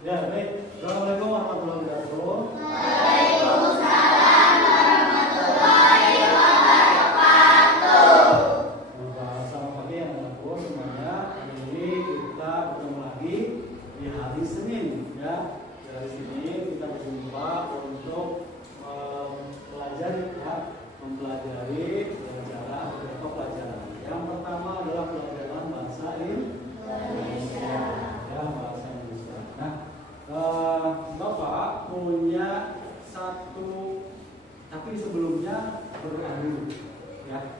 Ya, baik. Assalamualaikum warahmatullahi wabarakatuh. Waalaikumsalam warahmatullahi wabarakatuh. Selamat pagi anak-anakku semuanya. Hari ini kita bertemu lagi di hari Senin, ya. Dari sini kita berjumpa untuk mempelajari beberapa pelajaran. Yang pertama adalah pelajaran bahasa Indonesia. Ya, bahasa Indonesia. Nah, Bapak punya satu, tapi sebelumnya beradu, ya.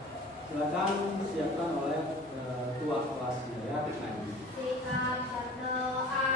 Silakan siapkan oleh ketua kelasnya, ya. Sikat berdoa.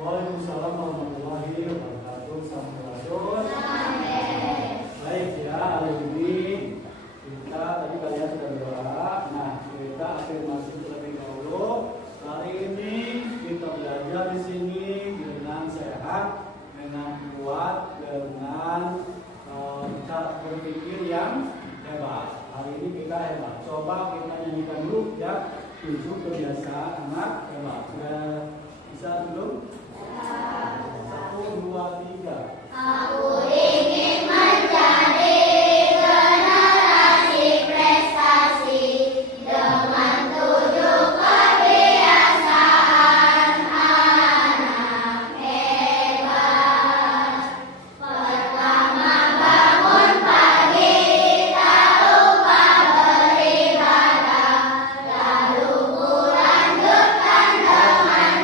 Waalaikumsalam warahmatullahi wabarakatuh. Baik, ya, hari ini kita tadi kalian sudah berdoa. Nah, kita afirmasi terlebih dahulu. Hari ini kita belajar di sini dengan sehat, dengan kuat, dengan cara berpikir yang hebat. Hari ini kita hebat. Coba kita nyanyikan dulu, ya, 7 kebiasaan anak hebat. Sudah bisa belum? 1, 2, 3. Aku ingin menjadi generasi prestasi dengan 7 kebiasaan anak hebat. Pertama, bangun pagi, tak lupa beribadah, lalu kulanjutkan dengan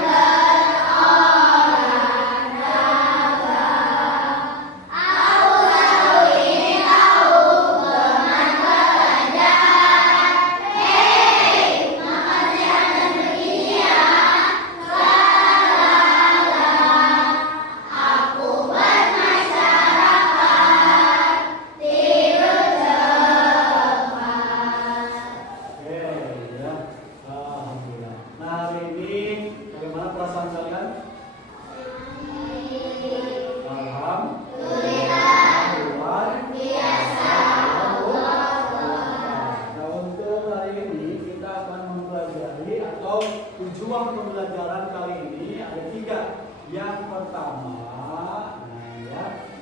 tujuan pembelajaran kali ini ada 3. Yang pertama,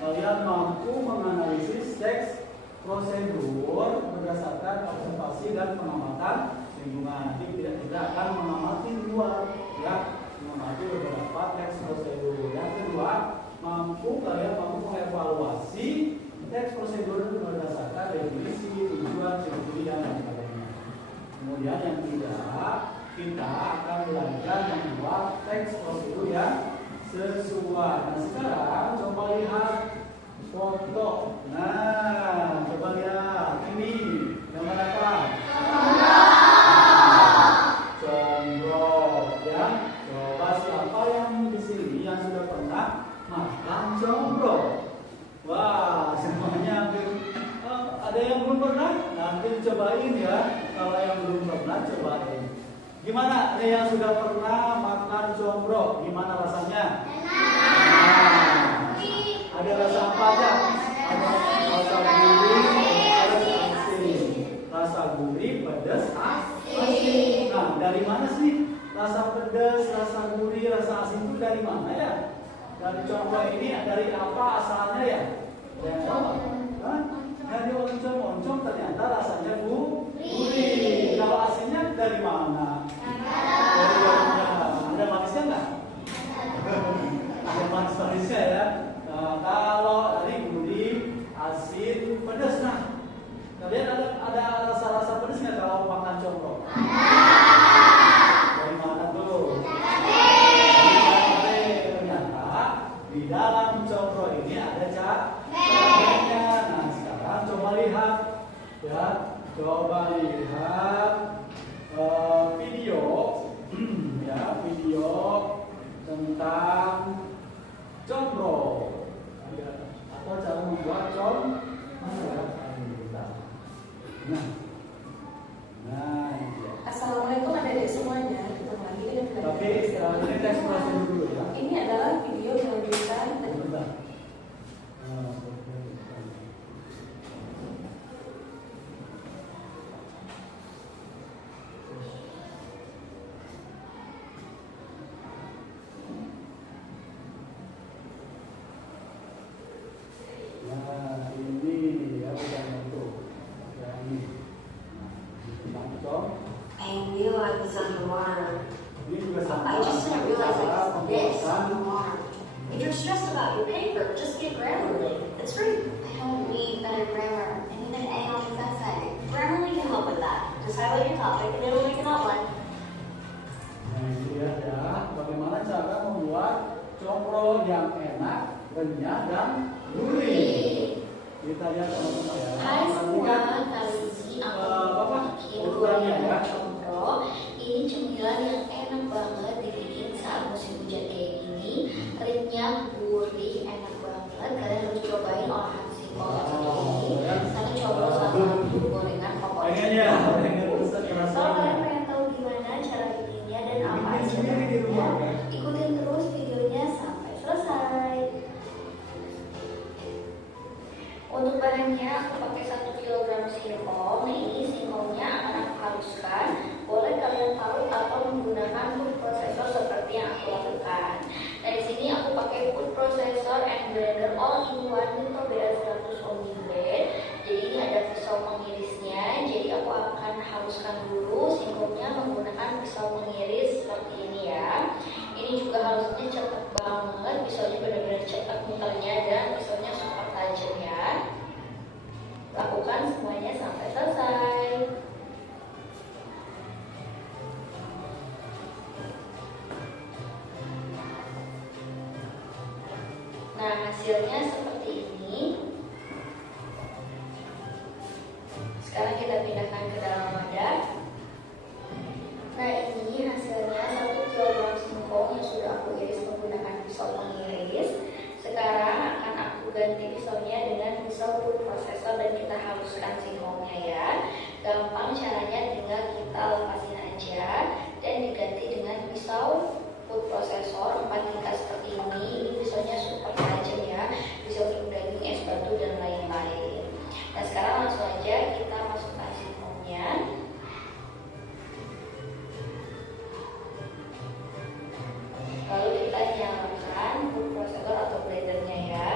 kalian mampu menganalisis teks prosedur berdasarkan observasi dan pengamatan lingkungan. Nanti tidak akan mengamati luar, ya, mengamati beberapa teks prosedur. Yang kedua, kalian mampu mengevaluasi teks prosedur berdasarkan definisi, tujuan, ciri-ciri dan lain sebagainya. kemudian yang ketiga kita akan belajar membuat teks prosedur yang sesuai. Nah sekarang coba lihat foto. Nah coba lihat ini yang mana Pak? Combro ya. Coba siapa yang di sini yang sudah pernah makan combro? Wah semuanya hampir. Ada yang belum pernah? Nanti cobain ya. Kalau yang belum pernah cobain. Gimana? Ada yang sudah pernah makan combro? Gimana rasanya? Nah, ada rasa apa aja? Ada rasa gurih, pedas, asin. Rasa gurih, pedas, asin. Nah, dari mana sih rasa pedas, rasa gurih, rasa asin itu dari mana ya? Dari combro ini dari apa asalnya ya? Yang tahu? Hah? Dari oncom ternyata rasanya gurih. Kalau asinnya dari mana? Dari ada manisnya nggak? Ada manis-manisnya ya. Nah, kalau dari gurih, asin, pedas, nah kalian ada rasa-rasa pedas nggak kalau makan combro? Dari mana tuh? Ternyata di dalam combro ini ada cabenya. Nah sekarang coba lihat ya, coba lihat video ya, video tentang combro atau cara membuat nah ini. Assalamualaikum adik-adik semuanya. Ketemu lagi dengan belajar. Oke, ini teks prosedur dulu ya. Ini adalah video lanjutan. Bentar. Nah, ini ya bukan itu. Yang ini. Nah, I realized it's underwater. ini juga sama. I just didn't realize it was this Pembuatan underwater. If you're stressed about your paper, just get Grammarly. It's free. I don't need better grammar. I need an A on this essay. Grammarly can help with that. Just highlight your topic and it'll make an outline. Nah, ini lihat ya, bagaimana cara membuat combro yang enak, renyah dan gurih. Kita lihat sama-sama ya. Hai semua, Perhatikan, kali ini aku apa? bikin Ukurannya ya. combro. Ini cemilan yang enak banget dibikin saat musim hujan kayak gini. Renyah, gurih, enak banget. Kalian harus cobain olahan singkong seperti ini. Satu combro sama gorengan favorit. pengen ya, pengen bisa Kalau ngerasain. kalian pengen tahu gimana cara bikinnya dan apa Bikin aja sendiri di rumah, bahannya, kan? ikutin terus videonya sampai selesai. Untuk bahannya aku pakai 1 kg singkong. Ini singkongnya akan aku haluskan. Boleh kalian tahu atau menggunakan food processor seperti yang aku lakukan. Nah di sini aku pakai food processor and blender all in one Nitro BR 100 Omni Blend. Jadi ini ada pisau mengirisnya. Jadi aku akan haluskan dulu singkongnya menggunakan pisau mengiris seperti ini ya. Ini juga halusnya cepet banget. Pisaunya benar-benar cepat muternya dan pisaunya super tajam ya. Lakukan semuanya sampai selesai. Nah, hasilnya seperti ini. Sekarang kita pindahkan ke dalam wadah. Nah, ini hasilnya 1 kg singkong yang sudah aku iris menggunakan pisau pengiris. Sekarang akan aku ganti pisaunya dengan pisau food processor dan kita haluskan singkongnya ya. Gampang caranya, tinggal kita lepasin aja dan diganti dengan pisau food processor 4 tingkat seperti ini. Ini pisaunya super tajam ya, bisa untuk daging, es batu dan lain-lain. Nah sekarang langsung aja kita masukkan singkongnya. Lalu kita nyalakan food processor atau blendernya ya.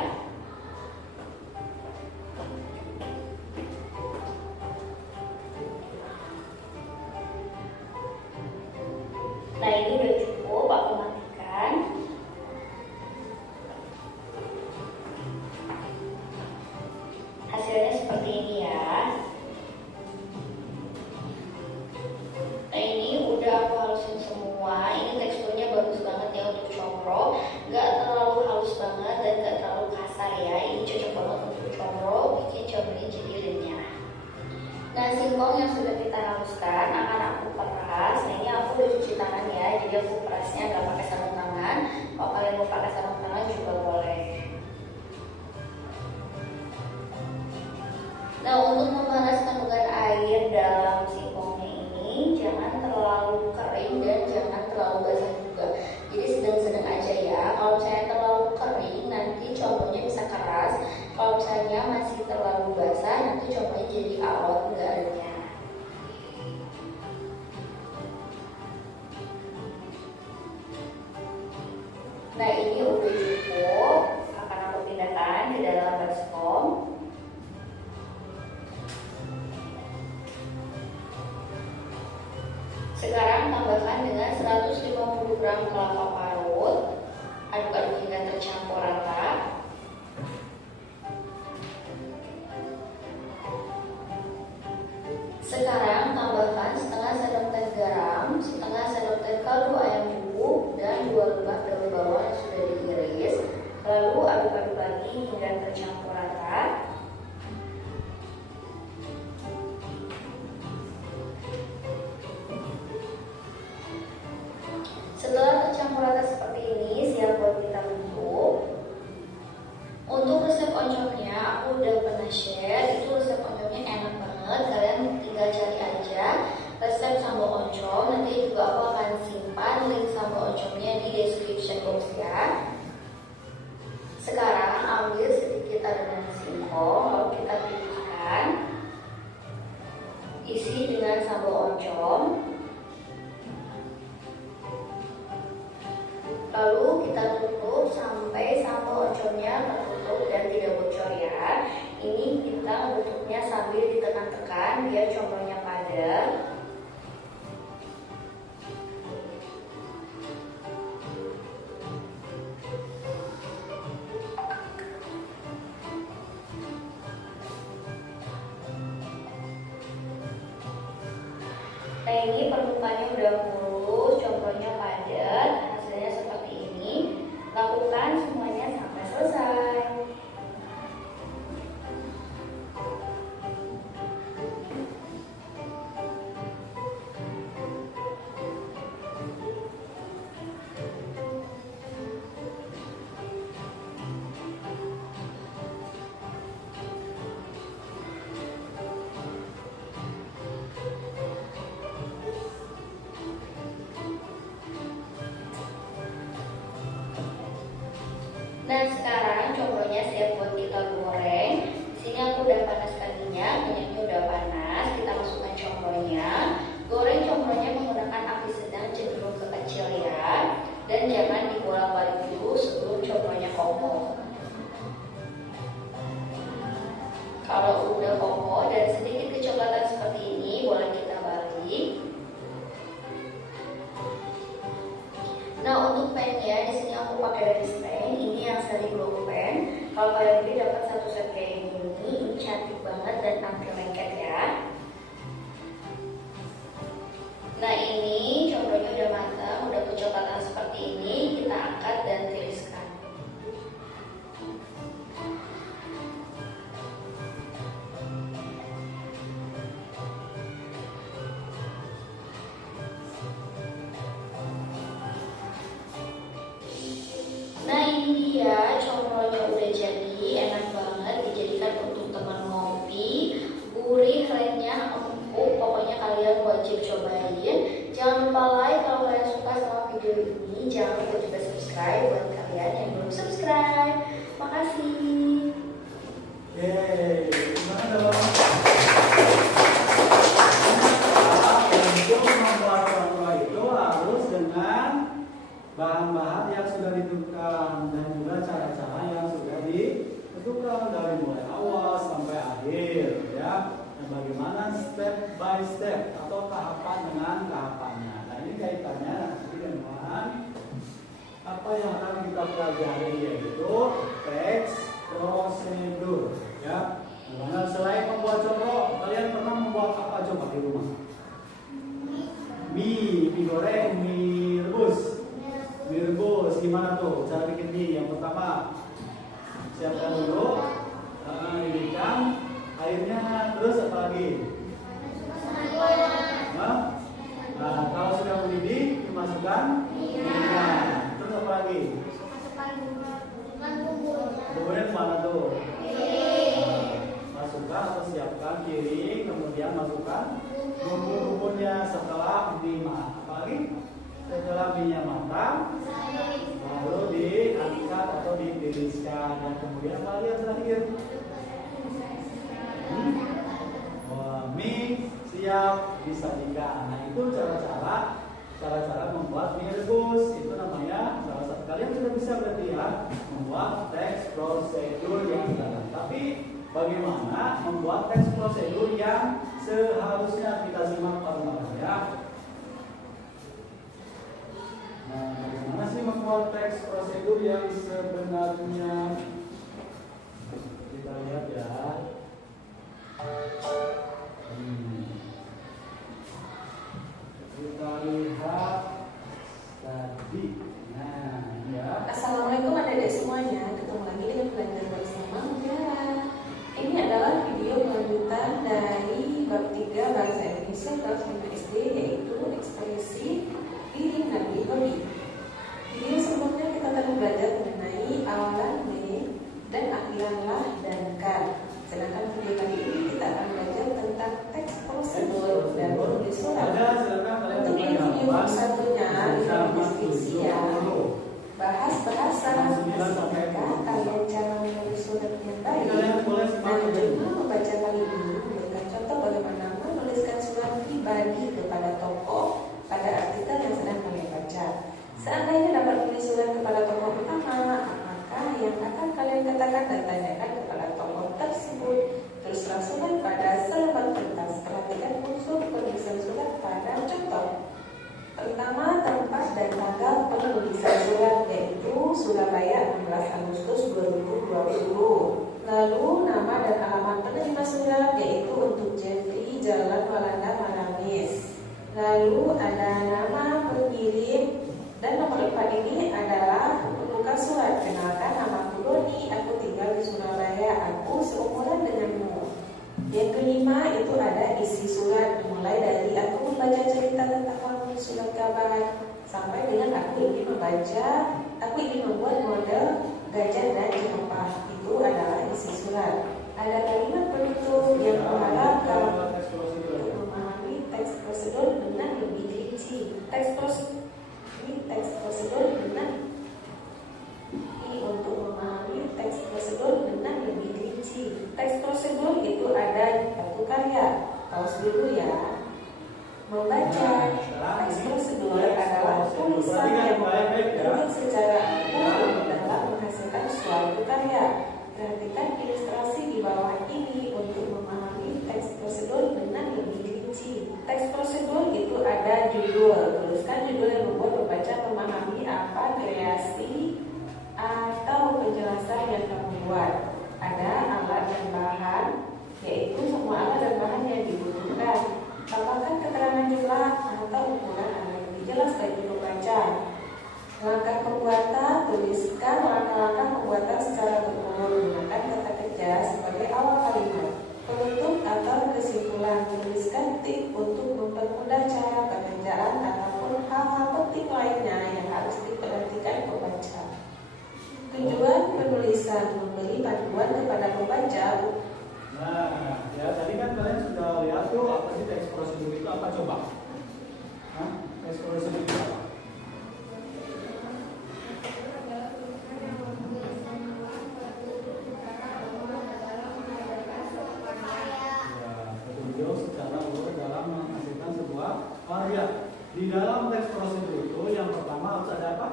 Nah ini udah cukup, aku matikan. Hasilnya seperti ini ya. Nah, singkong yang sudah kita haluskan akan aku peras. Nah, ini aku udah cuci tangan ya, jadi aku perasnya nggak pakai sarung tangan. Kalau kalian mau pakai sarung tangan juga boleh. Nah, untuk memeras kandungan air dalam singkongnya ini jangan terlalu kering dan jangan terlalu basah juga. Jadi sedang-sedang aja ya. Kalau misalnya terlalu kering nanti contohnya bisa keras. Kalau misalnya masih terlalu basah nanti contohnya jadi alot nggak renyah. Nah, ini udah cukup. Akan aku pindahkan ke dalam baskom. Sekarang tambahkan dengan 150 gram kelapa parut. Aduk-aduk hingga tercampur rata. Sekarang tambahkan setengah sendok teh garam, setengah sendok teh kaldu ayam bubuk, dan 2 lembar daun bawang yang sudah diiris. Lalu aduk-aduk lagi hingga tercampur rata. Setelah tercampur rata seperti ini, siap buat kita tutup. Untuk resep oncomnya, aku udah pernah share. Itu resep oncomnya enak banget. Kalian tinggal cari aja resep sambal oncom. Nanti juga aku akan simpan link sambal oncomnya di description box ya. Sekarang ambil sedikit adonan singkong, lalu kita pipihkan. Isi dengan sambal oncom. Lalu kita tutup sampai sambal oncomnya tertutup dan tidak bocor ya. Ini kita tutupnya sambil ditekan-tekan biar combrongnya padat. Nah, ini permukaannya udah mulus, combrongnya padat. Hasilnya seperti ini. Lakukan semuanya sampai selesai. Dan sekarang combronya siap buat kita goreng. Di sini aku udah panaskan minyak, minyaknya udah panas. Kita masukkan combronya. Goreng combronya menggunakan api sedang cenderung ke kecil ya. Dan jangan dibolak-balik dulu sebelum combronya kokoh. Kalau udah kokoh dan sedikit kecoklatan seperti ini, boleh kita balik. Nah, untuk pannya di sini aku pakai dari Spain. Ini yang seri glow pan. Kalau kalian beli dapat satu set kayak gini. Ini cantik banget dan tampil lengket ya. Nah, ini combronya udah matang, udah kecoklatan seperti ini. Kita angkat dan tiriskan. Nah, ini dia combronya udah jadi, enak banget dijadikan untuk teman ngopi, gurih, renyah, empuk. Pokoknya kalian wajib cobain. Jangan lupa like kalau kalian suka sama video ini. Jangan lupa juga subscribe buat kalian yang belum subscribe. Makasih. Yeay, gimana dong? Untuk membuat combro itu harus dengan bahan-bahan yang sudah ditentukan dan juga cara-cara yang sudah ditentukan dari mulai awal sampai akhir ya. Dan bagaimana step by step atau tahapan dengan tahapannya. Nah, ini kaitannya nanti dengan apa yang akan kita pelajari, yaitu teks prosedur ya. Nah, selain membuat combro, kalian pernah membuat apa coba di rumah? Mie goreng, mie rebus. Mie rebus gimana tuh cara bikin mie? Yang pertama siapkan dulu, didihkan airnya, terus apa lagi? dimasukkan bumbu-bumbunya setelah dimasak. Apalagi setelah minyak matang, lalu diangkat atau ditiriskan, dan kemudian apa yang terakhir? Mie siap disajikan. Nah, itu cara-cara membuat mie rebus. Itu namanya salah satu. Kalian sudah bisa berarti ya membuat teks prosedur yang salah. Tapi bagaimana membuat teks prosedur yang seharusnya kita simak bareng-bareng ya? Nah, bagaimana sih membuat teks prosedur yang sebenarnya? Kita lihat ya. Kita lihat tadi. Nah, ya. Assalamualaikum adik-adik semuanya. Ketemu lagi dengan belajar bersama Mutiara. Ini adalah video kelanjutan dari bab 3 bahasa Indonesia kelas 5 SD, yaitu ekspresi diri dan body. Video sebelumnya kita telah belajar mengenai awalan B dan akhiran lah dan kan. Sedangkan video kali ini kita akan belajar tentang teks prosedur dan menulis surat. Untuk ini video satunya di dalam deskripsi ya. Bahas bahasa jika kalian cara menulis surat yang baik dan juga membaca kali ini memberikan contoh bagaimana menuliskan surat pribadi kepada tokoh pada artikel yang sedang kalian baca. Seandainya dapat menulis surat kepada tokoh utama, maka yang akan kalian katakan dan tanyakan kepada tokoh tersebut. Teruslah surat pada selembar kertas. Perhatikan unsur penulisan surat pada contoh. Pertama, tempat dan tanggal penulisan surat, yaitu Surabaya 16 Agustus 2020. Lalu nama dan alamat penerima surat, yaitu untuk Jeffrey, Jalan Walanda Maramis. Lalu ada nama pengirim, dan nomor 4 ini adalah pembuka surat. Kenalkan, namaku Doni, aku tinggal di Surabaya, aku seumuran denganmu. Yang kelima itu ada isi surat, mulai dari aku membaca cerita tentang kamu di surat kabar sampai dengan aku ingin membuat model gajah dan jerapah. Itu adalah isi surat. Ada kalimat penutup yang mengharapkan untuk memahami teks prosedur dengan lebih rinci. Teks prosedur dengan untuk memahami teks prosedur dengan lebih rinci. Teks prosedur itu ada satu karya. Pause dulu ya. Membaca. Teks prosedur adalah tulisan yang dibuat secara akurat dalam menghasilkan suatu karya. Perhatikan ilustrasi di bawah ini untuk memahami teks prosedur dengan lebih rinci. Teks prosedur itu ada judul. Tuliskan judul yang membuat pembaca memahami apa kreasi atau penjelasan yang kamu buat. Ada alat dan bahan, yaitu semua alat dan bahan yang dibutuhkan. Tambahkan keterangan jumlah atau ukuran agar lebih jelas bagi pembaca. Langkah pembuatan, tuliskan langkah-langkah pembuatan secara berurut. Gunakan kata kerja sebagai awal kalimat. Penutup atau kesimpulan, tuliskan tip untuk mempermudah cara pekerjaan ataupun hal-hal penting lainnya yang harus diperhatikan pembaca. Tujuan penulisan, memberi panduan kepada pembaca. Nah, ya tadi kan kalian sudah lihat tuh apa sih teks prosedur itu apa coba? Teks prosedur itu apa? Petunjuk secara urut dalam menghasilkan sebuah karya. Di dalam teks prosedur itu yang pertama harus ada apa?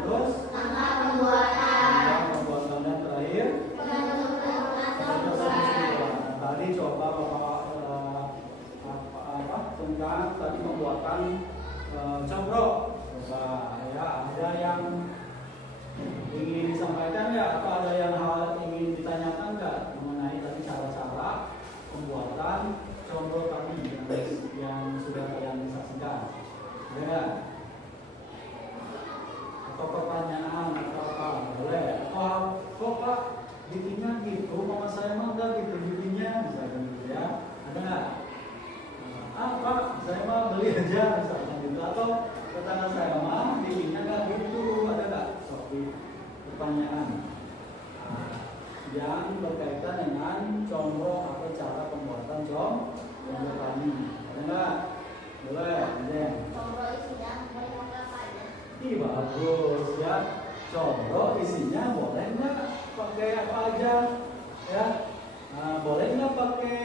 Terus pembuatan dan terakhir tadi coba Bapak tentang tadi pembuatan cobrok. Coba ya, ada yang ingin disampaikan nggak? Apa ada yang hal ingin ditanyakan nggak mengenai tadi cara-cara pembuatan cobrok tadi yang sudah kalian saksikan? Ada nggak? Atau pertanyaan atau apa? Boleh. Oh, kok Pak bikinnya gitu? Mama saya mah enggak gitu bikinnya, misalkan gitu ya. Ada nggak? Pak, saya mah beli aja misalkan gitu. Atau tetangga saya mah bikinnya nggak gitu. Ada nggak? Pertanyaan. yang berkaitan dengan combro atau cara pembuatan combro kami. Ada nggak? Boleh, ada. Combro isinya boleh pakai apa aja? Ih, bagus ya. Combro isinya boleh nggak pakai apa aja? Ya, nah, boleh nggak pakai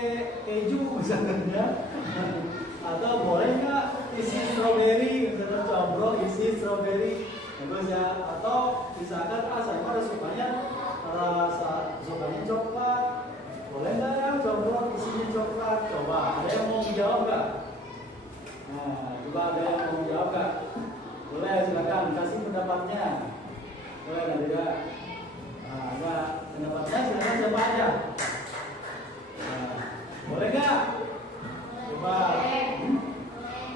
keju misalnya? Atau boleh nggak isi stroberi? Misalnya combro isi stroberi. Bagus ya. Atau misalkan saya ada sukanya coklat. Boleh nggak ya combro isinya coklat? Coba, ada yang mau menjawab nggak? Nah, coba ada yang mau menjawab nggak? Boleh, silakan kasih pendapatnya. Boleh nggak tidak? Nah, ada pendapatnya silakan siapa aja. Nah, boleh nggak? Coba.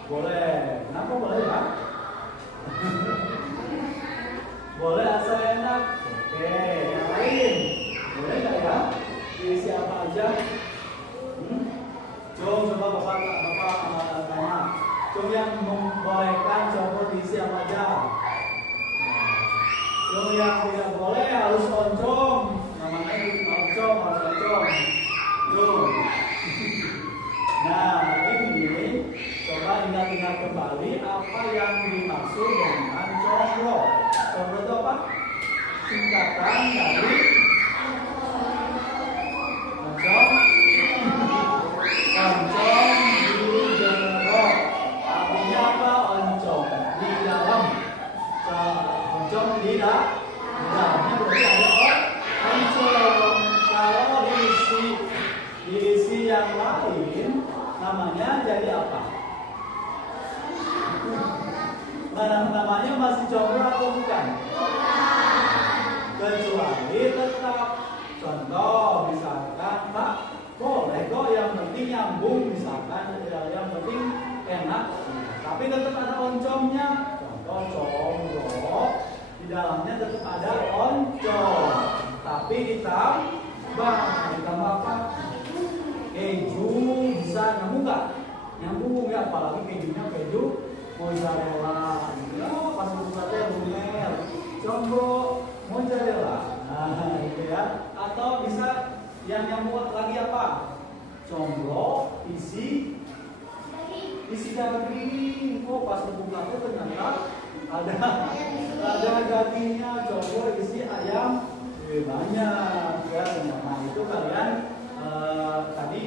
Boleh. Kenapa boleh ya? Boleh asal enak. Oke, yang lain boleh nggak ya? Diisi apa aja? Coba bapak tanya. Coba yang membolehkan coba diisi apa aja? Coba yang tidak boleh harus oncom. Namanya oncom, harus oncom. Tuh. Nah, ini coba ingat-ingat kembali apa yang dimaksud dengan combro. Combro itu apa? Singkatan dari oncom di dalam. Artinya apa? Oncom di dalam. Oncom di dalamnya berarti ada oncom. Kalau diisi yang lain namanya jadi apa? Namanya masih combro atau bukan? Kecuali tetap contoh misalkan Pak, boleh kok yang penting nyambung misalkan yang penting enak, tapi tetap ada oncomnya. Contoh combro di dalamnya tetap ada oncom, tapi ditambah apa? Keju bisa nyambung nggak? Nyambung ya, apalagi kejunya keju mozzarella. Ya pas buka lumer, combro mozzarella. Nah itu ya. Atau bisa yang nyambung lagi apa? Combro isi daging. Oh pas buka tuh ternyata ada dagingnya. Combro isi ayam banyak ya. Nah itu kalian tadi,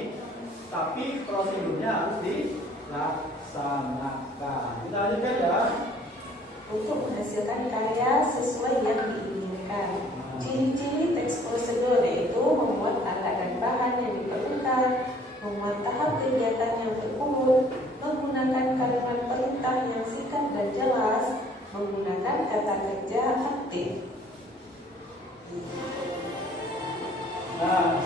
tapi prosedurnya harus dilaksanakan. Kita lanjutkan ya. Untuk menghasilkan karya sesuai yang diinginkan. Ciri-ciri teks prosedur yaitu membuat alat dan bahan yang diperlukan, membuat tahap kegiatan yang terurut, menggunakan kalimat perintah yang singkat dan jelas, menggunakan kata kerja aktif. Nah,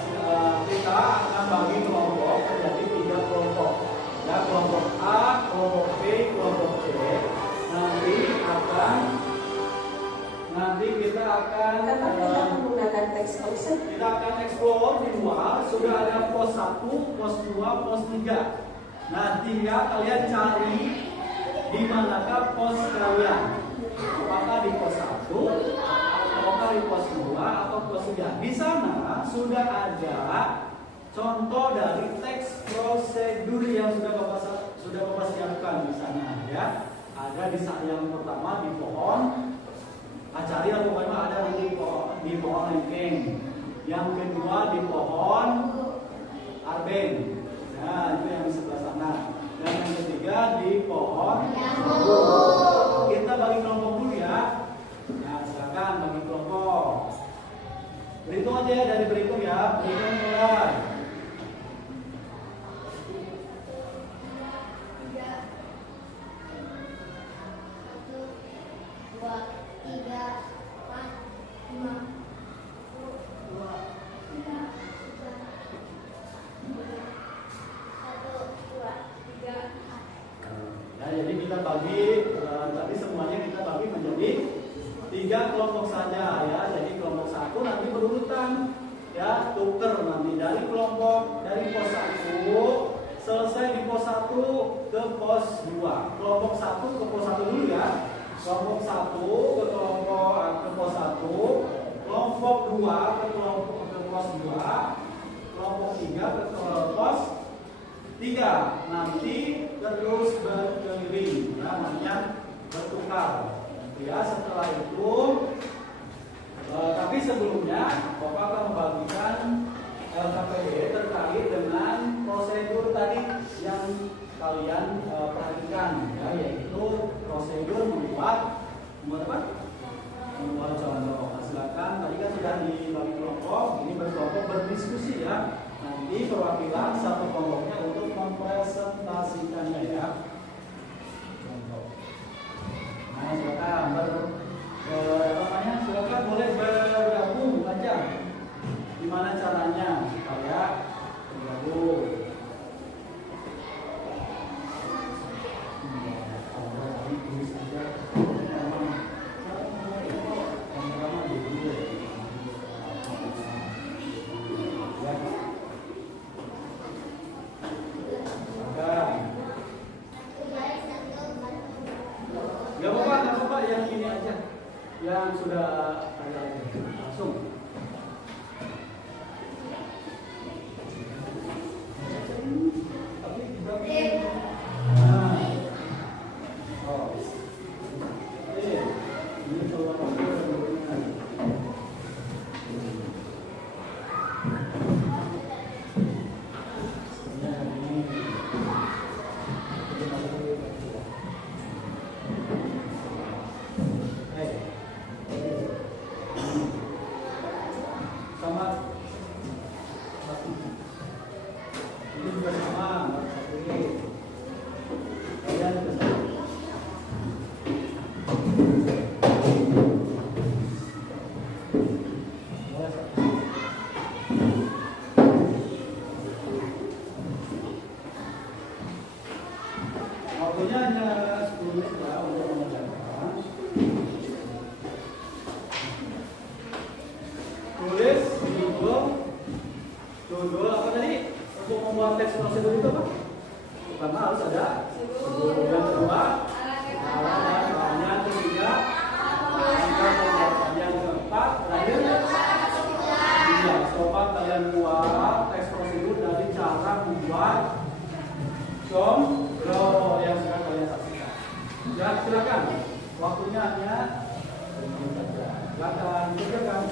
kita akan bagi kelompok menjadi 3 kelompok. Ya, kelompok A, kelompok B, kelompok C. Nanti kita akan menggunakan teks prosedur. Kita akan explore di luar. Sudah ada pos 1, pos 2, pos 3. Nah, tinggal kalian cari di manakah pos kalian. Apakah di pos 1, apakah di pos 2 atau pos 3. Di sana sudah ada contoh dari teks prosedur yang sudah Bapak siapkan di sana ya. Ada di yang pertama di pohon. Cari lah pokoknya ada di pohon lengkeng. Yang kedua di pohon arben. Nah, itu yang di sebelah sana. Dan yang ketiga di pohon jambu. Kita bagi kelompok dulu ya. Nah, silakan bagi kelompok. Berhitung aja dari berhitung ya. Berhitung mulai. 3 kelompok saja ya. Jadi kelompok 1 nanti berurutan ya, tuker nanti dari pos 1 selesai di pos 1 ke pos 2. Kelompok 1 ke pos 1 dulu ya. Kelompok 1 ke pos 1, kelompok 2 ke pos 2, kelompok 3 ke pos 3. Nanti terus berkeliling, namanya bertukar. Ya, setelah itu, tapi sebelumnya Bapak akan membagikan LKPD terkait dengan prosedur tadi yang kalian perhatikan, ya, yaitu prosedur membuat contoh. Nah, silakan, tadi kan sudah dibagi kelompok, ini berkelompok berdiskusi ya. Nanti perwakilan satu kelompoknya untuk mempresentasikannya ya. Contoh. Nah, silakan boleh bergabung aja. Gimana caranya supaya bergabung? Gak apa-apa, yang ini aja, yang sudah ada langsung. Waktunya hanya 10 menit ya untuk mengerjakan. Tulis judul apa tadi? Untuk membuat teks prosedur itu apa? Pertama harus ada judul, yang kedua alat dan bahannya, ketiga langkah pembuatannya, yang keempat terakhir iya, coba kalian buat teks prosedur dari cara membuat contoh yang sudah kalian saksikan. Ya, silakan. Waktunya hanya 5 menit saja. Silakan kerjakan.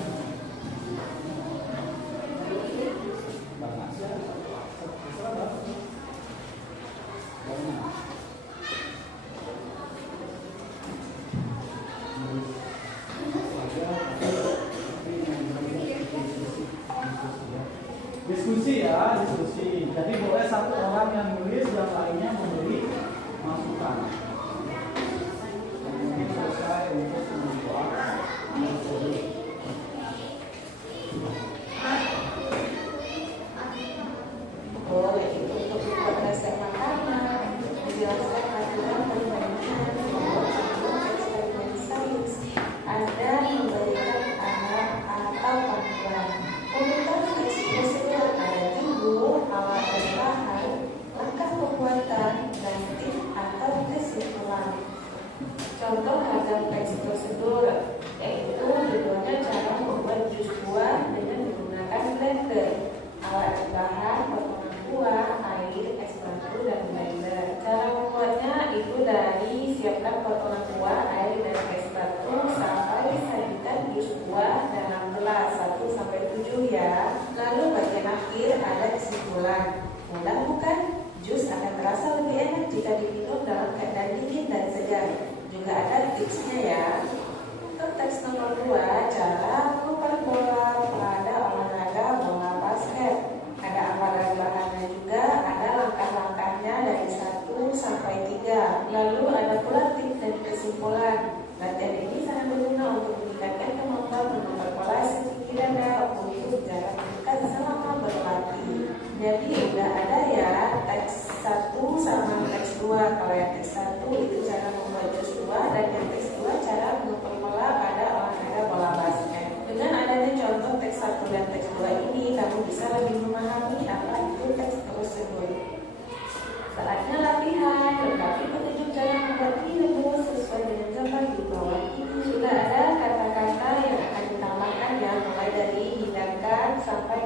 Diskusi ya, diskusi. Jadi boleh satu orang yang nulis, yang lainnya memberi masukan. Mungkin selesai untuk membuat prosedur. Boleh itu untuk membuat resep makanan, menjelaskan aturan permainan, membuat eksperimen sains, ada memberikan anak atau panduan. Komentar prosedur ada judul, awal dan bahan, langkah pembuatan, dan tip atau kesimpulan. Contoh ragam teks prosedur, yaitu judulnya cara membuat jus buah dengan menggunakan blender, alat bahan, potongan buah, air, ekstraktor, dan blender. Cara membuatnya itu dari siapkan potongan buah, air, dan ekstraktor sampai sajikan jus buah dalam gelas 1-7 ya. Lalu bagian akhir ada kesimpulan. Mudah bukan? Jus akan terasa lebih enak jika diminum dalam keadaan dingin dan segar. Juga ada tipsnya ya. Untuk teks nomor 2, cara melempar bola pada olahraga bola basket. Ada amalan bahannya juga, ada langkah-langkahnya dari 1-3. Lalu ada pula tips dan kesimpulan. Latihan ini sangat berguna untuk meningkatkan kemampuan melempar bola setinggi dada untuk jarak dekat selama berlatih. Jadi udah ada ya teks 1 sama teks 2. Kalau yang teks 1 itu cara membuat jus buah, dan yang teks 2 cara melempar bola pada olahraga bola basket. Dengan adanya contoh teks 1 dan teks 2 ini, kamu bisa lebih memahami apa itu teks prosedur. Saatnya latihan, lengkapi petunjuk cara membuat video sesuai dengan gambar di bawah ini. Sudah ada kata-kata yang akan ditambahkan ya, mulai dari hidangkan sampai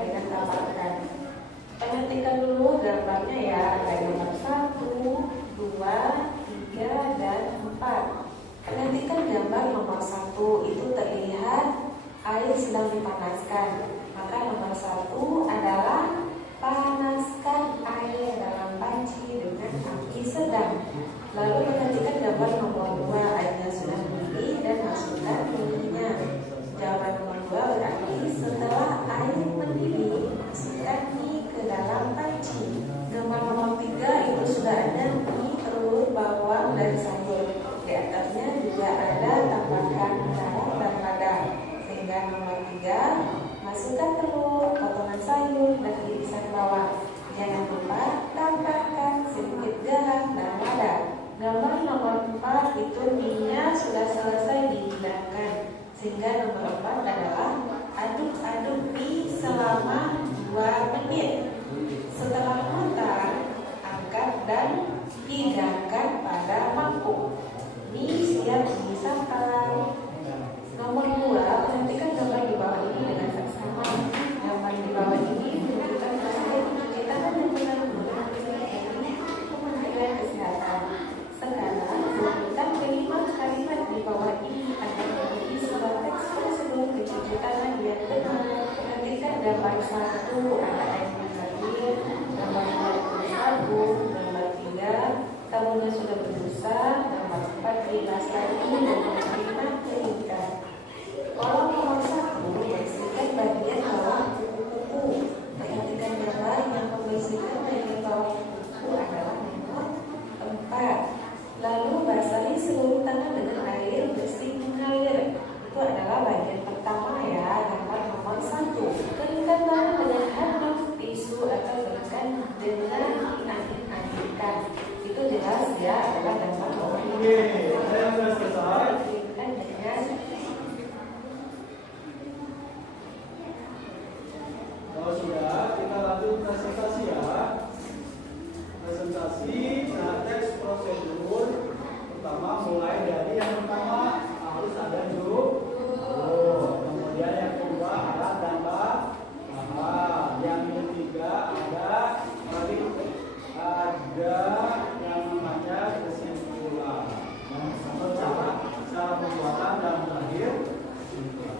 tidak ada, tambahkan garam dan lada. Sehingga nomor 3, masukkan telur, potongan sayur, dan irisan bawang. Jangan lupa tambahkan sedikit garam dan lada. Gambar nomor 4 itu minyak sudah selesai dihidangkan. Sehingga nomor 4 adalah aduk-aduk mie selama 2 menit. Setelah matang, angkat dan hidangkan pada mangkuk. Mie siap disantap. Nomor 2, perhatikan gambar di bawah ini dengan seksama. Gambar di bawah ini menunjukkan proses mencuci tangan dan menggunakan pemanggilan kesehatan. Sekarang, sebutkan kelima kalimat di bawah ini akan menjadi sebuah teks prosedur mencuci tangan yang benar. Perhatikan gambar 1, ada air mengalir. Gambar 2, sabun. Gambar 3, sabunnya sudah berbusa. Gambar 4, bilas lagi. Dan gambar 5, keringkan. Kolom nomor 1, bersihkan bagian bawah kuku-kuku. Perhatikan gambar yang membersihkan bagian bawah kuku adalah nomor 4. Lalu basahi seluruh tangan dengan air bersih mengalir. Itu adalah bagian pertama ya, gambar nomor 1. Keringkan tangan dengan handuk, tisu atau keringkan dengan angin-anginkan. Itu jelas ya, adalah gambar nomor 1. Oke, saya sudah selesai. Keringkan dengan Kalau sudah, kita lanjut presentasi ya. Presentasi, nah teks prosedur. Pertama, mulai dari yang pertama harus ada judul. Kemudian yang kedua alat dan bahan. Yang ketiga ada yang namanya kesimpulan. Yang sama cara pembuatan dan terakhir kesimpulan.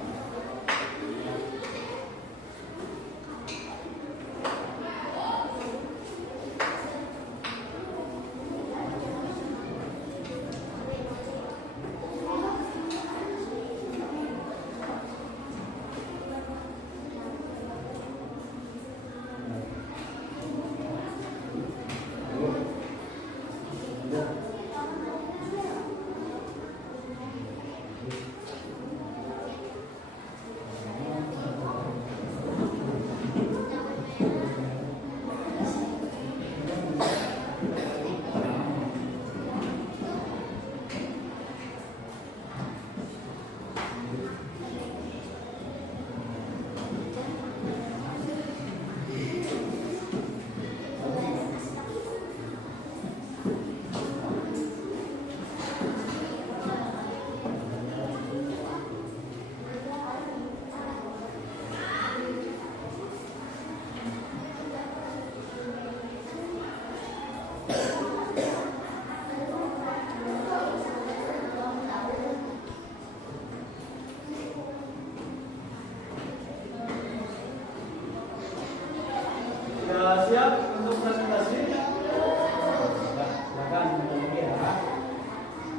Siap untuk presentasi? Silakan lagi ya.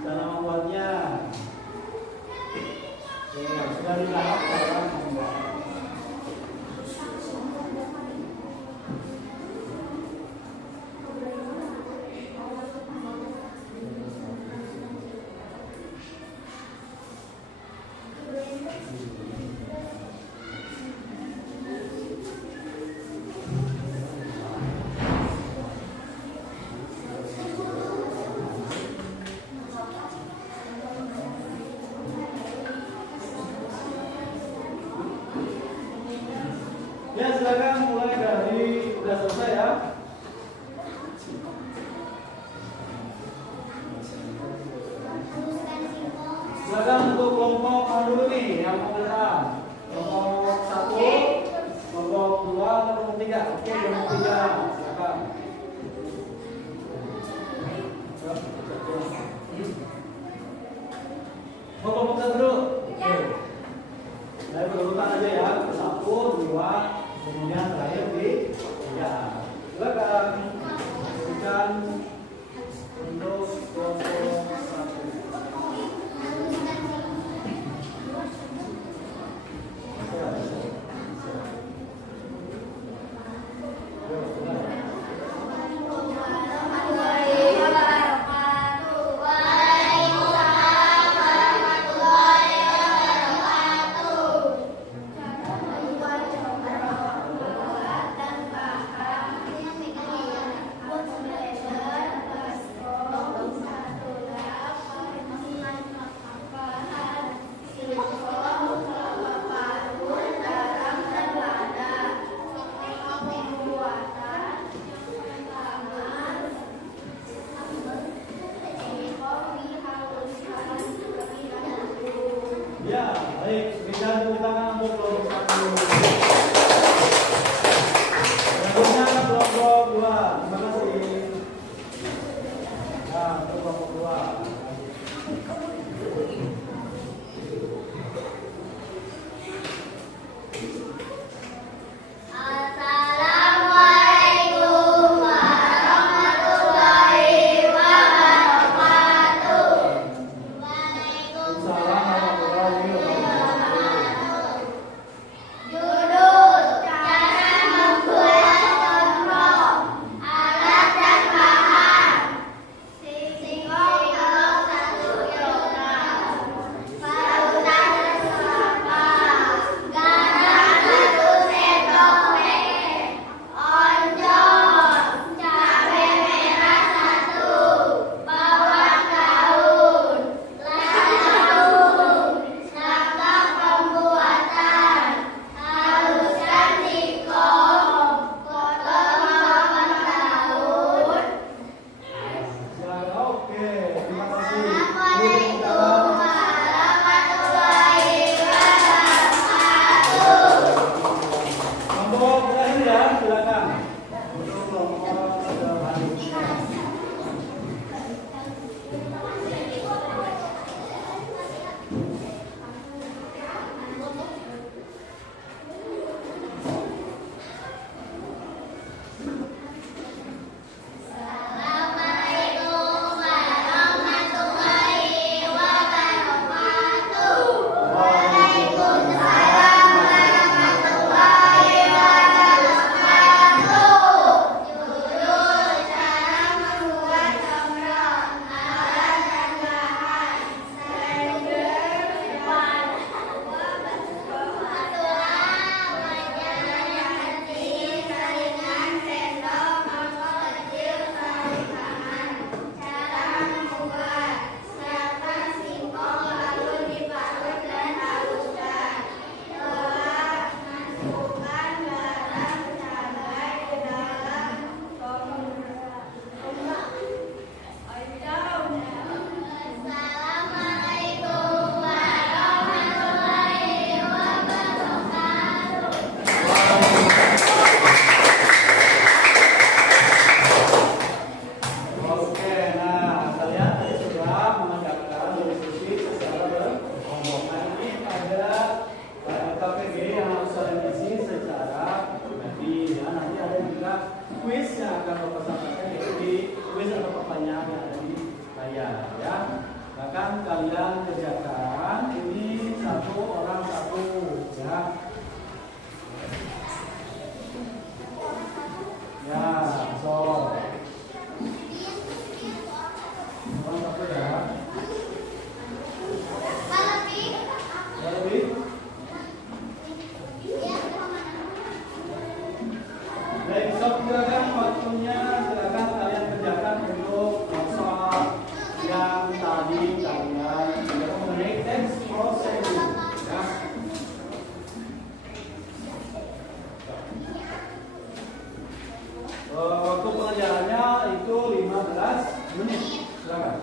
Cara membuatnya. Sudah dilihat cara membuat. Ya silakan mulai dari udah selesai ya. Silakan untuk kelompok dulu nih yang mau berperan. Kelompok 1, kelompok 2, kelompok 3. Oke, kelompok 3 silakan. Mau kelompok 1 dulu. Oke. Dari berurutan aja ya. 1, 2, kemudian terakhir di 3. Silakan. Berikan untuk kelompok 1. terima kasih. Nah, coba keluar. Bahkan kalian kerjakan ini satu orang satu ya. Ya, so orang satu ya. Lebih. Baik, so silakan waktunya, silakan kalian kerjakan untuk workshop yang tadi kalian mengenai text processing ya. Waktu pengajarannya itu 15 menit. Silakan.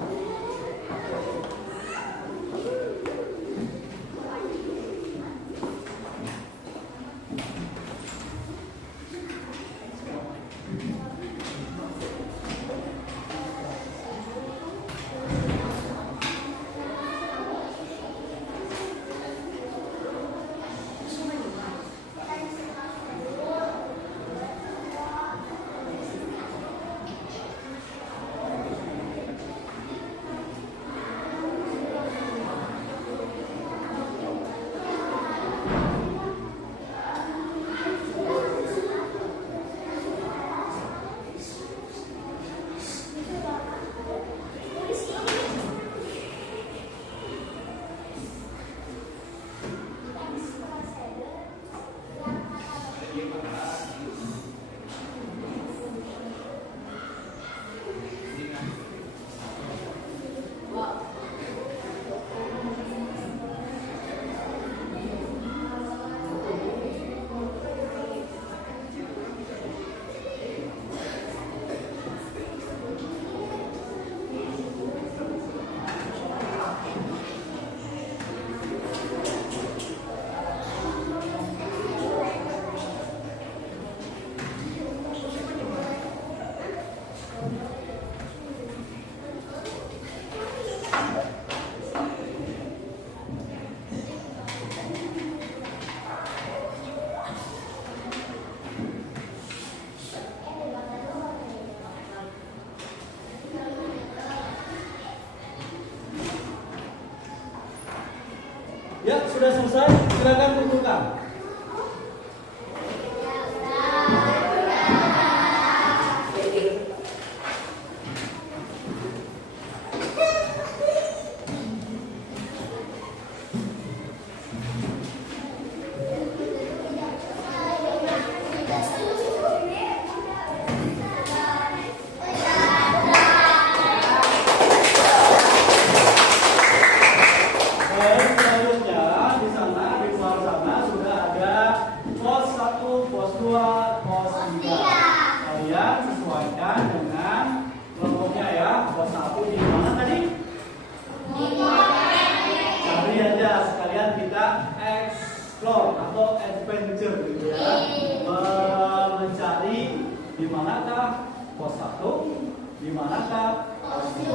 sudah selesai, silakan kumpulkan. Atau adventure gitu ya, mencari di manakah pos 1, di manakah pos 2,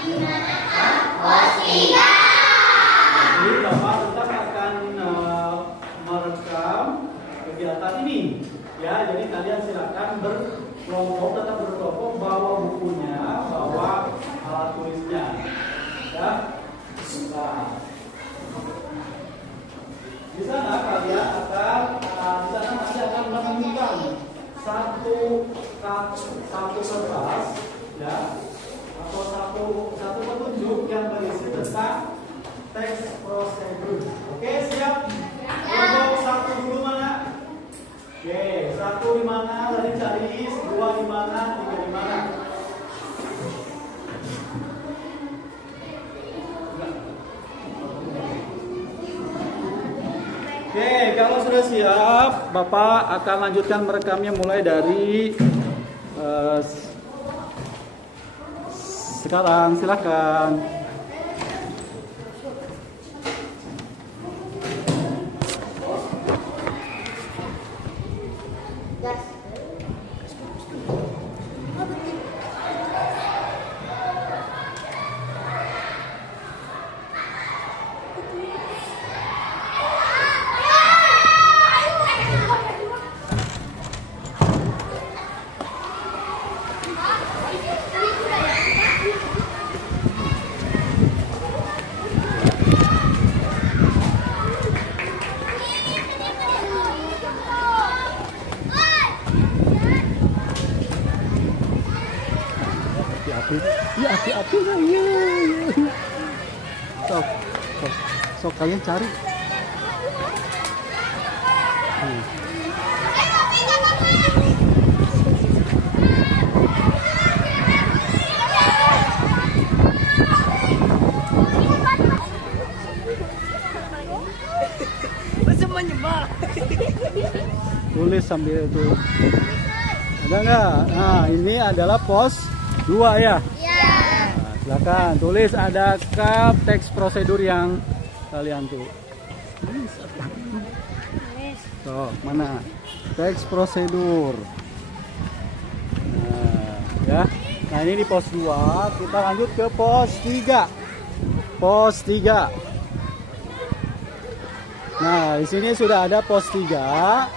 di manakah pos 3. Jadi Bapak tetap akan merekam kegiatan ini ya. Jadi kalian silakan berkelompok, tetap berkelompok, bawa bukunya, bawa alat tulisnya ya. Nah, di sana kalian akan nanti akan menemukan satu kertas ya, atau satu petunjuk yang berisi tentang teks prosedur. Oke, siap? Kelompok 1 dulu mana? Oke, 1 di mana? Tadi cari 2 di mana? 3 di mana? Oke, kalau sudah siap, Bapak akan lanjutkan merekamnya mulai dari sekarang. Silakan. Ya api-apinya ya. Sok kalian cari. Tulis sambil itu. Ada nggak? Nah, ini adalah pos 2 ya. Nah, silakan tulis, adakah teks prosedur yang kalian tuh? So, mana? Teks prosedur. Nah, ya. Nah, ini di pos 2, kita lanjut ke pos 3. Pos 3. Nah, di sini sudah ada pos 3.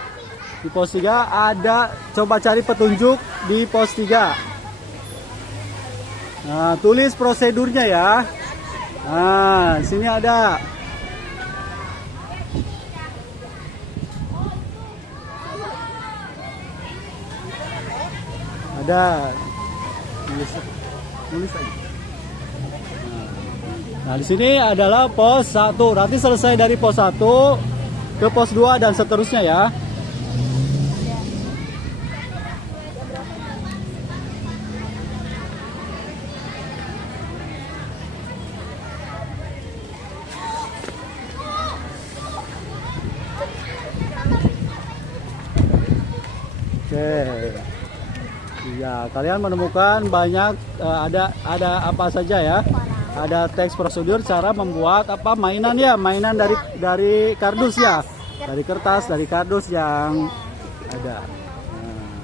Di pos 3 ada, coba cari petunjuk di pos 3. Nah, tulis prosedurnya ya. Nah, di sini ada. Ada. Tulis aja. Nah, di sini adalah pos 1. Nanti selesai dari pos 1 ke pos 2 dan seterusnya ya. Oke. Ya, kalian menemukan banyak ada apa saja ya? Ada teks prosedur, cara membuat apa mainan ya, mainan dari kardus ya, dari kertas, dari kardus yang ada. Nah,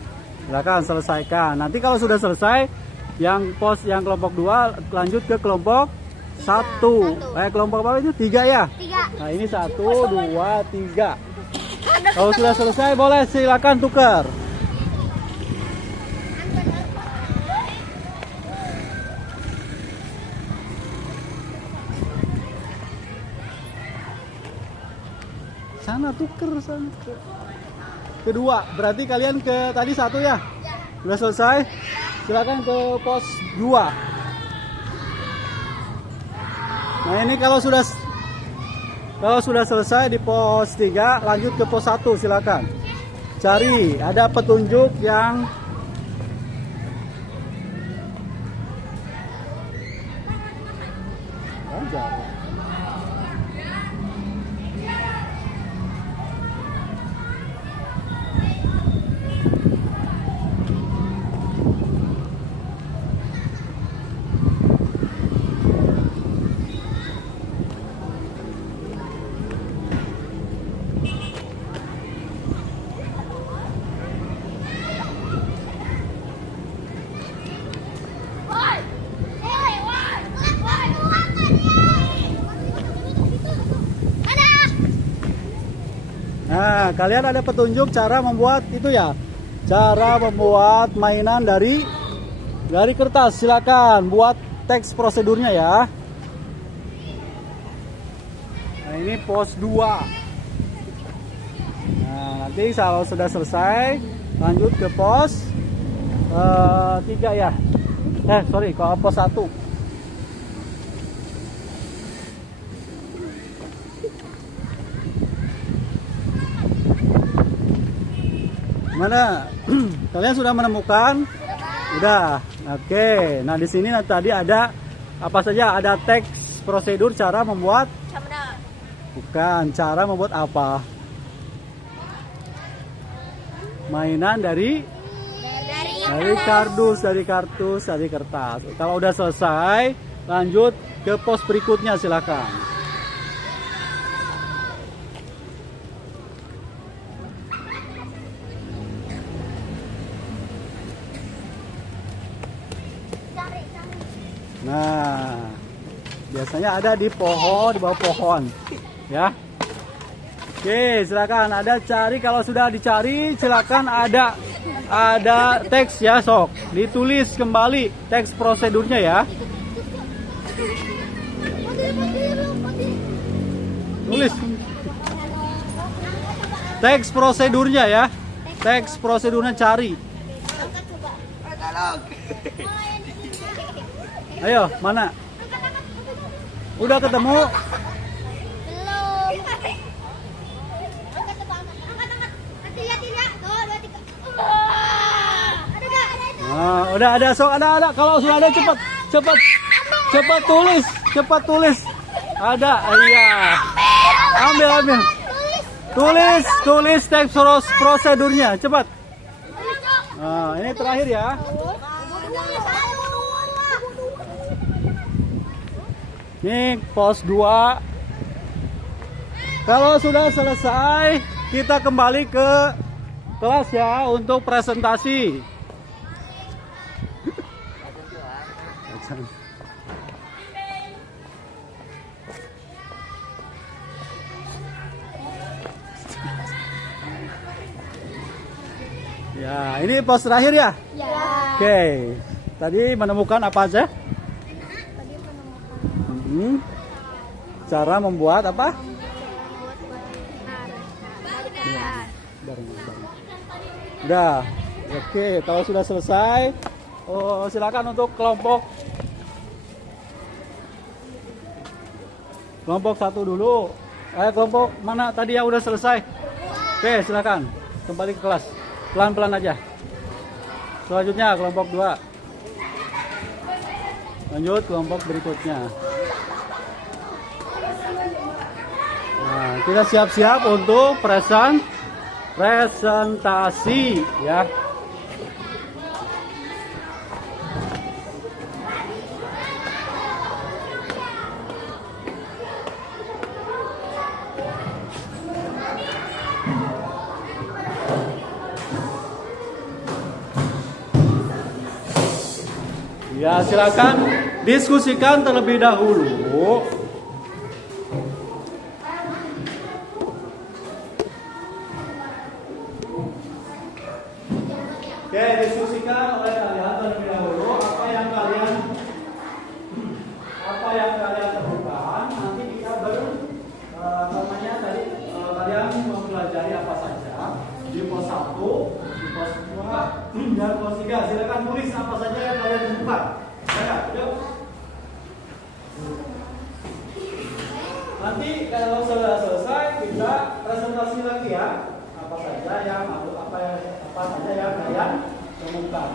silakan selesaikan. Nanti kalau sudah selesai, yang kelompok 2 lanjut ke kelompok 1. Kelompok apa itu? 3 ya? 3. Nah, ini 1, 2, 3. Kalau sudah selesai boleh silakan tukar. sana tuker sana. Kedua, berarti kalian ke tadi 1 ya? Udah selesai? Silakan ke pos 2. Nah, ini kalau sudah selesai di pos 3, lanjut ke pos 1, silakan. Cari, ada petunjuk yang Nah, kalian ada petunjuk cara membuat itu ya. Cara membuat mainan dari kertas. Silakan buat teks prosedurnya ya. Nah, ini pos 2. Nah, nanti kalau sudah selesai lanjut ke pos 3 ya. Sorry, ke pos 1. Mana? Kalian sudah menemukan? Udah. Oke. Nah, di sini tadi ada apa saja? Ada teks prosedur cara membuat. Bukan, cara membuat apa? Mainan dari kardus, dari kertas. Kalau udah selesai, lanjut ke pos berikutnya, silakan. Nah, biasanya ada di pohon, di bawah pohon, ya. Oke, silakan ada cari. Kalau sudah dicari, silakan ada teks ya, sok ditulis kembali teks prosedurnya ya. Tulis teks prosedurnya ya, teks prosedurnya cari. Ayo, mana? Udah ketemu? Belum. Nah, udah ada, sok ada. Kalau sudah ada cepat tulis. Ada, iya. Ambil. Tulis teks prosedurnya, cepat. Nah, ini terakhir ya. Ini pos 2. Kalau sudah selesai, kita kembali ke kelas ya untuk presentasi. Ya, ini pos terakhir ya? Ya. Oke. Tadi menemukan apa aja? Cara membuat apa? Udah. Oke, kalau sudah selesai, silakan untuk kelompok 1 dulu. Kelompok mana tadi yang udah selesai? Oke, silakan kembali ke kelas. Pelan-pelan aja. Selanjutnya kelompok 2. Lanjut kelompok berikutnya. Nah, kita siap-siap untuk presentasi ya. Ya, silakan diskusikan terlebih dahulu. Oke, diskusikan oleh kalian terlebih dahulu apa yang kalian temukan. Nanti kita kalian dan pos 3. Silakan tulis apa saja yang kalian temukan. Silakan, yuk. Nanti kalau sudah selesai kita presentasi lagi ya. Apa saja yang kalian temukan.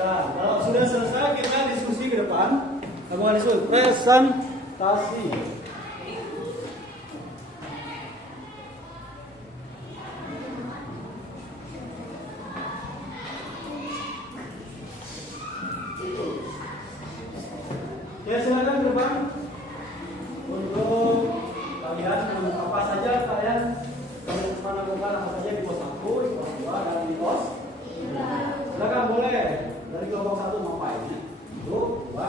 Nah, kalau sudah selesai kita diskusi ke depan. Kamu diskusi presentasi. Ya silakan ke depan untuk kalian apa saja kalian lakukan apa saja di pos 1, di pos 2 dan di pos 3. Silakan boleh dari kelompok 1 mau ngapain ya? 1, 2, 3.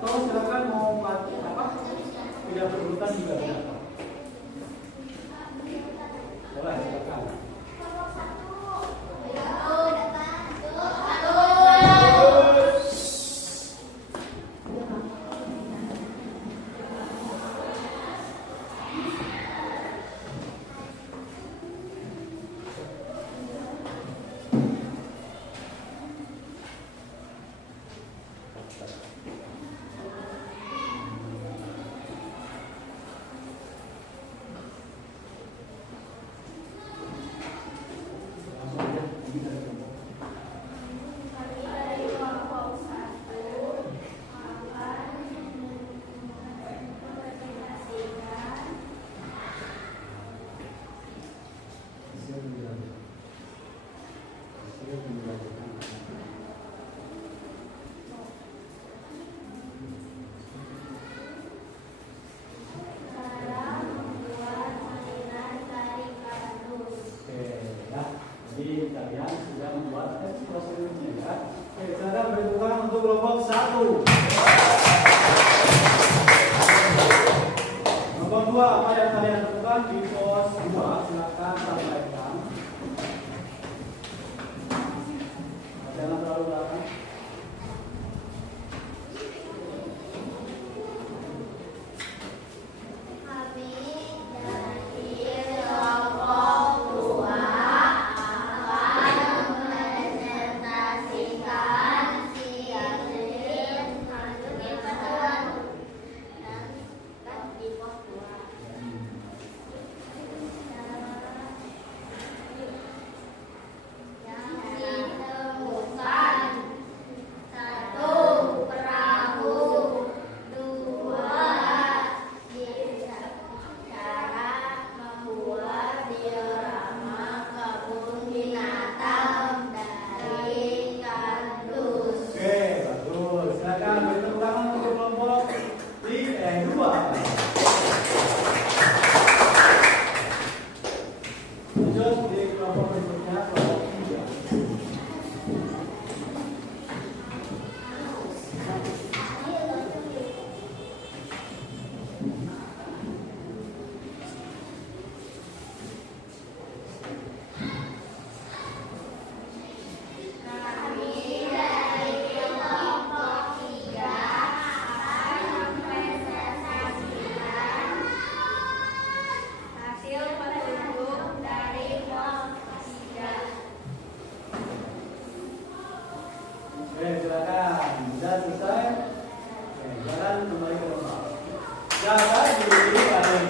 Atau silakan mau apa? Tidak berurutan juga tidak. Boleh silakan. Jadi kalian sudah membuat ekspresinya ya. Oke, sekarang beri tepuk tangan untuk kelompok 1. Kelompok 2, apa yang kalian temukan di pos 2? Silakan sampaikan. Jangan terlalu belakang.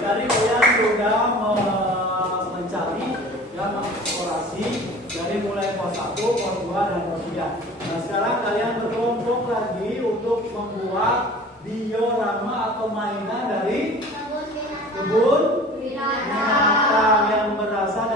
Tadi kalian sudah mencari dan mengeksplorasi dari mulai pos 1, pos 2, dan pos 3. Nah sekarang kalian berkelompok lagi untuk membuat diorama atau mainan dari kebun binatang yang berasal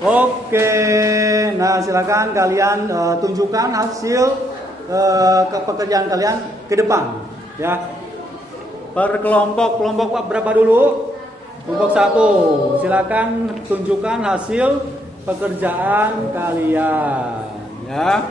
Oke, nah silakan kalian tunjukkan hasil pekerjaan kalian ke depan, ya. Per kelompok berapa dulu? Kelompok 1, silakan tunjukkan hasil pekerjaan kalian, ya.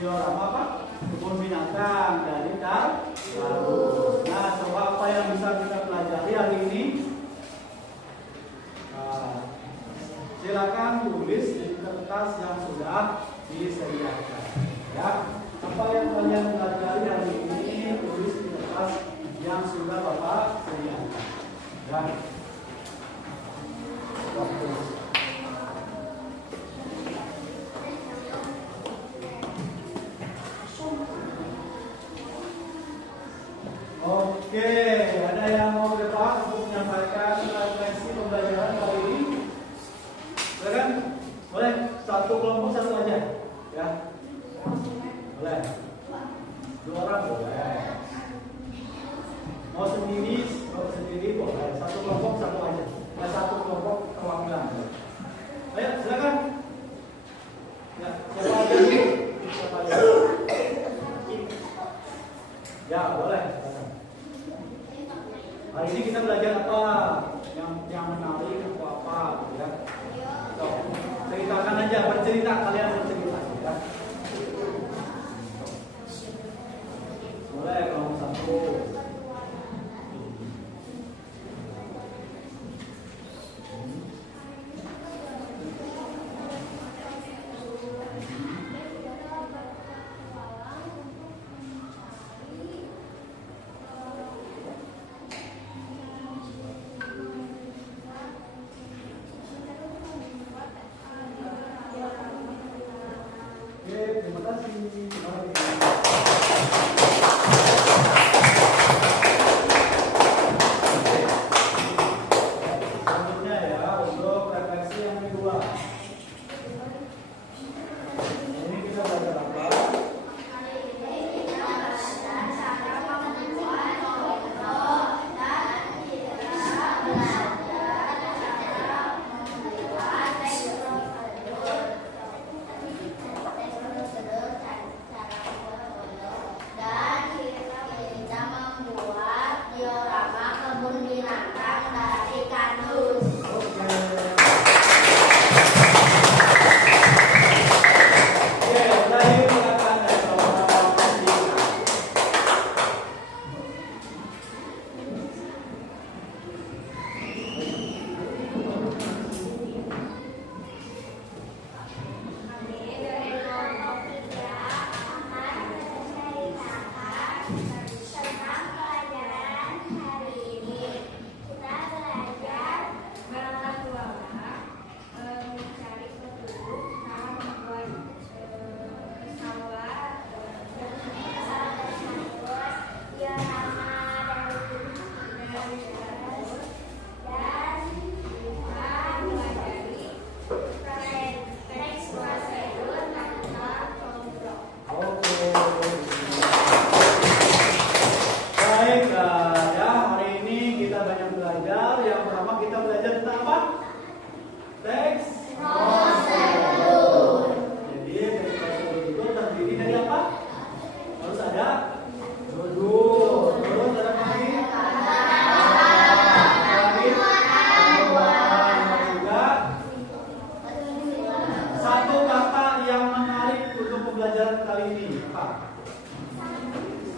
diorama apa? Kebun binatang dari Kardus. Nah, coba apa yang bisa kita pelajari hari ini? Silakan. silakan tulis di kertas yang sudah disediakan. Ya, apa yang kalian pelajari hari ini tulis di kertas yang sudah Bapak sediakan. Ya. Oke, ada yang mau berdebat untuk menyampaikan refleksi pembelajaran kali ini? Silakan, boleh satu kelompok satu aja, ya. Boleh. 2 orang boleh. Mau sendiri boleh. Satu kelompok satu aja. Satu kelompok perwakilan. Ayo, silakan. Ya, siapa aja dulu? Siapa aja? Ya, boleh. Hari ini kita belajar apa? Yang menarik atau apa? Ya. So, ceritakan aja, bercerita kalian bercerita. Ya. Boleh kalau satu. Terima kasih. Selanjutnya ya, untuk refleksi yang kedua. Ini kita belajar apa?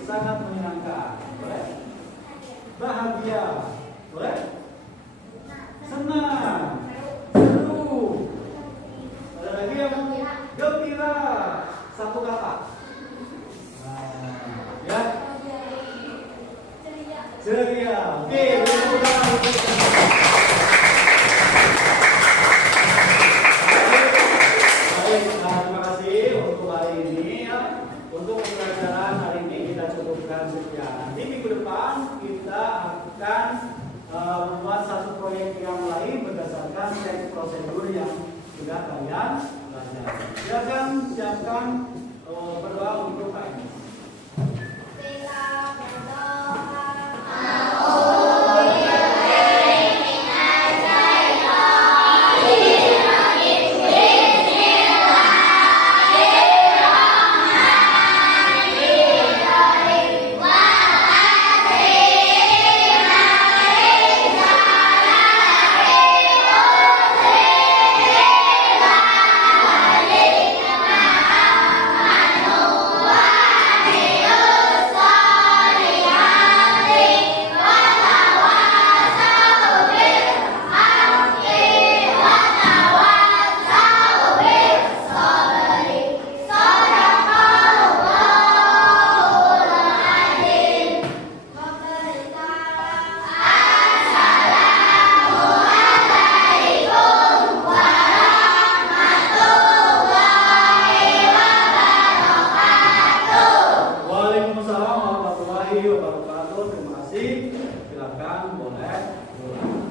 Sangat menyenangkan, boleh? Bahagia, boleh? Senang, seru. Ada lagi yang gembira, satu kata. Ya. Ceria. Oke, terima kasih untuk hari ini ya. Untuk pembelajaran hari ini kita cukupkan sekian. Nanti minggu depan kita akan membuat satu proyek yang lain berdasarkan teks prosedur yang sudah kalian pelajari. Silakan siapkan berdoa untuk Pak Ines. Kita berdoa. wabarakatuh. Terima kasih. Silakan boleh pulang.